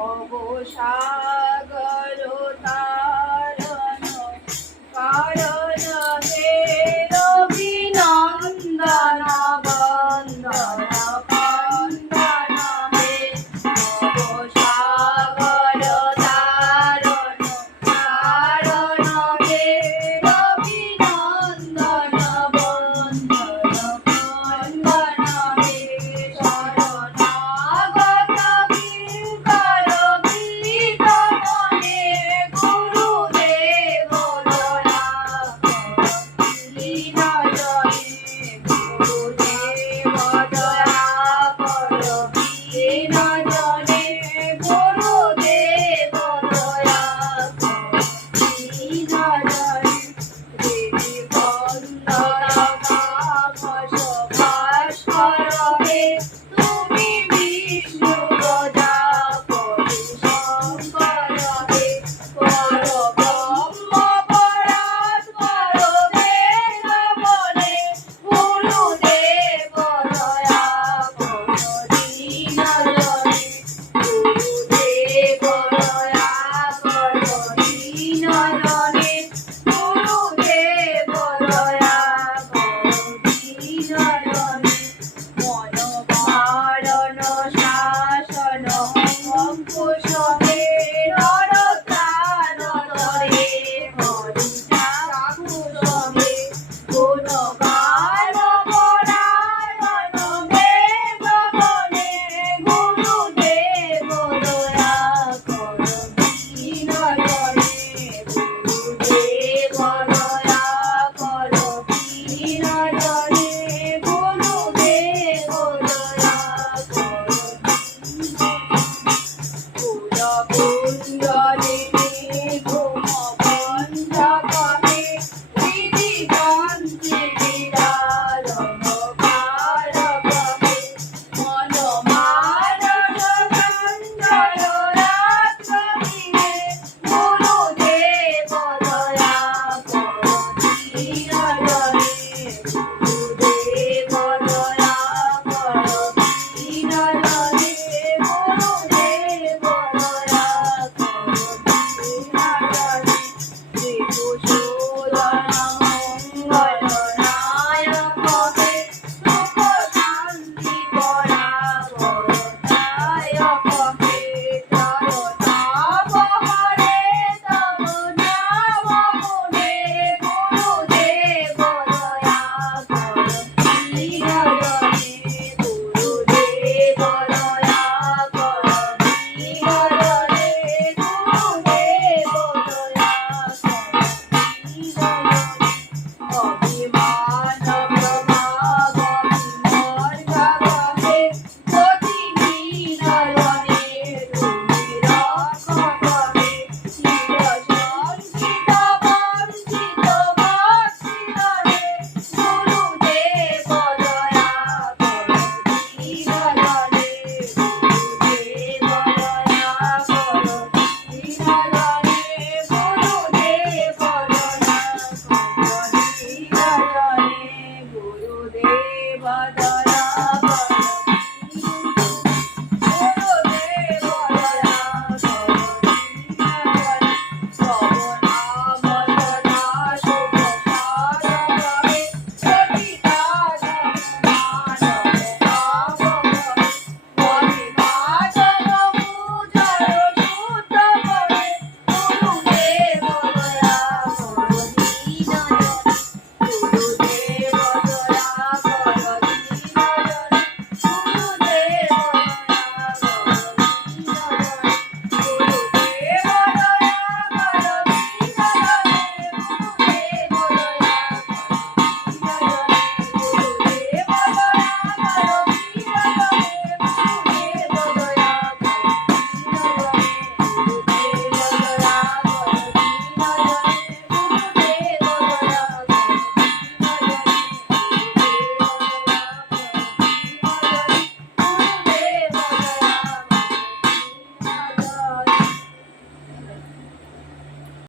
অবসাদ